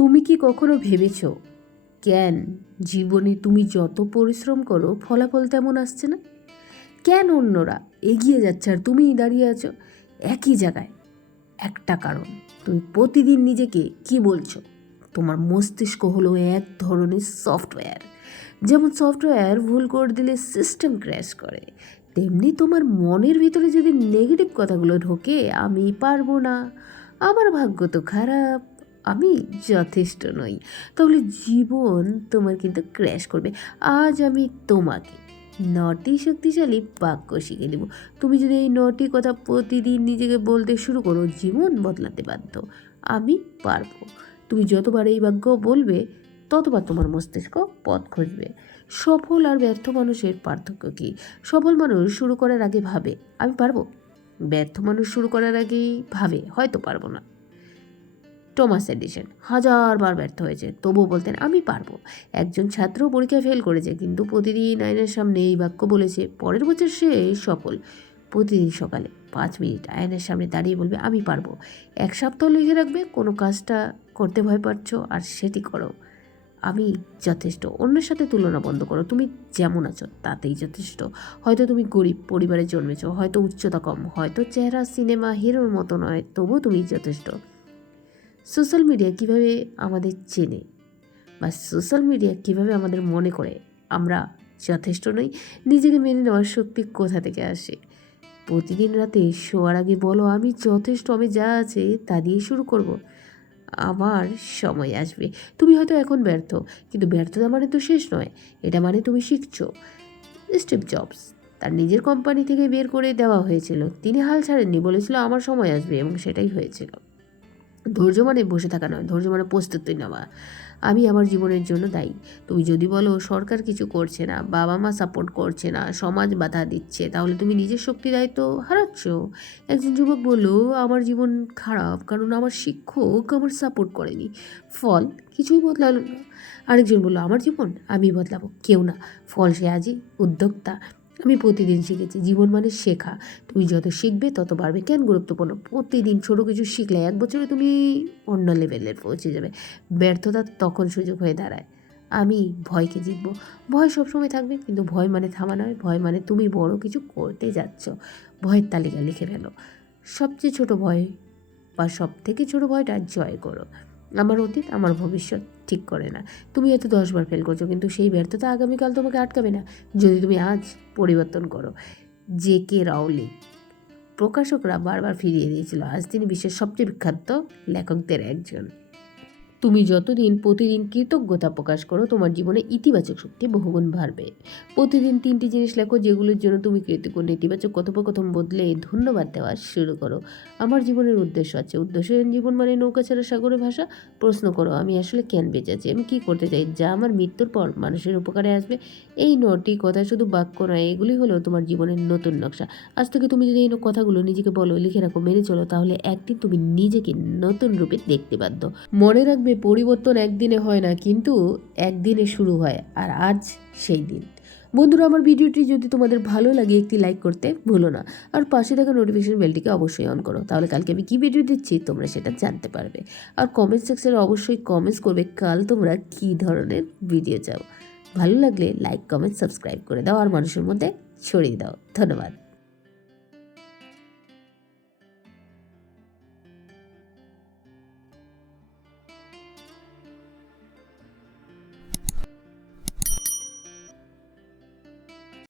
তুমি কি কখনো ভেবেছ কেন জীবনে তুমি যত পরিশ্রম করো ফলাফল তেমন আসছে না? কেন অন্যরা এগিয়ে যাচ্ছে আর তুমি দাঁড়িয়ে আছো একই জায়গায়? একটা কারণ, তুমি প্রতিদিন নিজেকে কি বলছো? তোমার মস্তিষ্ক হলো এক ধরনের সফটওয়্যার। যেমন সফটওয়্যার ভুল করে দিলে সিস্টেম ক্র্যাশ করে, তেমনি তোমার মনের ভিতরে যদি নেগেটিভ কথাগুলো ঢোকে, আমি পারবো না, আমার ভাগ্য তো খারাপ, আমি যথেষ্ট নই, তাহলে জীবন তোমার কিন্তু ক্র্যাশ করবে। আজ আমি তোমাকে 9টি শক্তিশালী বাক্য শিখে দেব। তুমি যদি এই 9টি কথা প্রতিদিন নিজেকে বলতে শুরু করো, জীবন বদলাতে বাধ্য। আমি পারবো। তুমি যতবার এই বাক্য বলবে, ততবার তোমার মস্তিষ্ক পথ খুঁজবে। সফল আর ব্যর্থ মানুষের পার্থক্য কী? সফল মানুষ শুরু করার আগে ভাবে আমি পারবো, ব্যর্থ মানুষ শুরু করার আগেই ভাবে হয়তো পারবো না। টমাস এডিসন 1000বার ব্যর্থ হয়েছে, তবুও বলতেন আমি পারবো। একজন ছাত্র পরীক্ষায় ফেল করেছে, কিন্তু প্রতিদিন আয়নার সামনে এই বাক্য বলেছে, পরের বছর সে সফল। প্রতিদিন সকালে 5 মিনিট আয়নার সামনে দাঁড়িয়ে বলবে আমি পারবো। 1 সপ্তাহ লিখে রাখবে কোনো কাজটা করতে ভয় পাচ্ছ আর সেটি করো। আমি যথেষ্ট। অন্যের সাথে তুলনা বন্ধ করো। তুমি যেমন আছো তাতেই যথেষ্ট। হয়তো তুমি গরিব পরিবারে জন্মেছো, হয়তো উচ্চতা কম, হয়তো চেহারা সিনেমা হিরোর মতো নয়, তবুও তুমি যথেষ্ট। সোশ্যাল মিডিয়া কীভাবে আমাদের চেনে, বা সোশ্যাল মিডিয়া কীভাবে আমাদের মনে করে আমরা যথেষ্ট নই? নিজেকে মেনে নেওয়ার শক্তি কোথা থেকে আসে? প্রতিদিন রাতে শোয়ার আগে বলো আমি যথেষ্ট, আমি যা আছে তা দিয়ে শুরু করব, আমার সময় আসবে। তুমি হয়তো এখন ব্যর্থ, কিন্তু ব্যর্থতা মানে তো শেষ নয়, এটা মানে তুমি শিখছো। স্টিভ জবস তার নিজের কোম্পানি থেকে বের করে দেওয়া হয়েছিল, তিনি হাল ছাড়েননি, বলেছিল আমার সময় আসবে, এবং সেটাই হয়েছিল। ধৈর্য মানে বসে থাকা নয়, ধৈর্য মানে প্রস্তুতি নেওয়া। আমি আমার জীবনের জন্য দায়ী। তুমি যদি বলো সরকার কিছু করছে না, বাবা মা সাপোর্ট করছে না, সমাজ বাধা দিচ্ছে, তাহলে তুমি নিজের শক্তি দায়িত্ব হারাচ্ছ। একজন যুবক বলল আমার জীবন খারাপ কারণ আমার শিক্ষক আমার সাপোর্ট করেনি, ফল কিছুই বদলালো না। আরেকজন বলল আমার জীবন আমি বদলাবো, কেউ না, ফল সে আজই উদ্যোক্তা। আমি প্রতিদিন শিখেছি জীবন মানে শেখা। তুমি যত শিখবে তত বাড়বে। কেন গুরুত্বপূর্ণ? প্রতিদিন ছোটো কিছু শিখলে 1 বছরে তুমি অন্য লেভেলের পৌঁছে যাবে। ব্যর্থতা তখন সুযোগ হয়ে দাঁড়ায়। আমি ভয়কে জিতব। ভয় সবসময় থাকবে, কিন্তু ভয় মানে থামা নয়, ভয় মানে তুমি বড় কিছু করতে যাচ্ছ। ভয়ের তালিকা লিখে ফেলো। সবচেয়ে ছোট ভয় বা সব থেকে ছোটো ভয়টা জয় করো। আমার অতীত আমার ভবিষ্যৎ ঠিক করে না। তুমি হয়তো 10বার ফেল করছো, কিন্তু সেই ব্যর্থতা আগামীকাল তোমাকে আটকাবে না, যদি তুমি আজ পরিবর্তন করো। জে.কে. রাউলিং প্রকাশকরা বারবার ফিরিয়ে দিয়েছিল, আজ তিনি বিশ্বের সবচেয়ে বিখ্যাত লেখকদের একজন। তুমি যতদিন প্রতিদিন কৃতজ্ঞতা প্রকাশ করো, তোমার জীবনে ইতিবাচক শক্তি বহুগুণ বাড়বে। প্রতিদিন 3টি জিনিস লেখো যেগুলোর জন্য তুমি কৃতজ্ঞ। নেতিবাচক কথোপকথন বদলে ধন্যবাদ দেওয়া শুরু করো। আমার জীবনের উদ্দেশ্য আছে। উদ্দেশ্যহীন জীবন মানে নৌকা ছাড়া সাগরে ভাষা। প্রশ্ন করো আমি আসলে কেন বেঁচে আছি, আমি কী করতে চাই যা আমার মৃত্যুর পর মানুষের উপকারে আসবে। এই 9টি কথা শুধু বাক্য নয়, এগুলি হলো তোমার জীবনের নতুন নকশা। আজ থেকে তুমি যদি এই কথাগুলো নিজেকে বলো, লিখে রাখো, মেনে চলো, তাহলে একদিন তুমি নিজেকে নতুন রূপে দেখতে বাধ্য। মনে রাখবে পরিবর্তন একদিনে হয় না, কিন্তু একদিনে শুরু হয়, আর আজ সেই দিন। বন্ধুরা, আমার ভিডিওটি যদি তোমাদের ভালো লাগে একটি লাইক করতে ভুলো না, আর পাশে থাকা নোটিফিকেশন বেলটিকে অবশ্যই অন করো, তাহলে কালকে আমি কী ভিডিও দিচ্ছি তোমরা সেটা জানতে পারবে। আর কমেন্ট সেকশনে অবশ্যই কমেন্টস করবে কাল তোমরা কী ধরনের ভিডিও চাও। ভালো লাগলে লাইক কমেন্ট সাবস্ক্রাইব করে দাও আর মানুষের মধ্যে ছড়িয়ে দাও। ধন্যবাদ।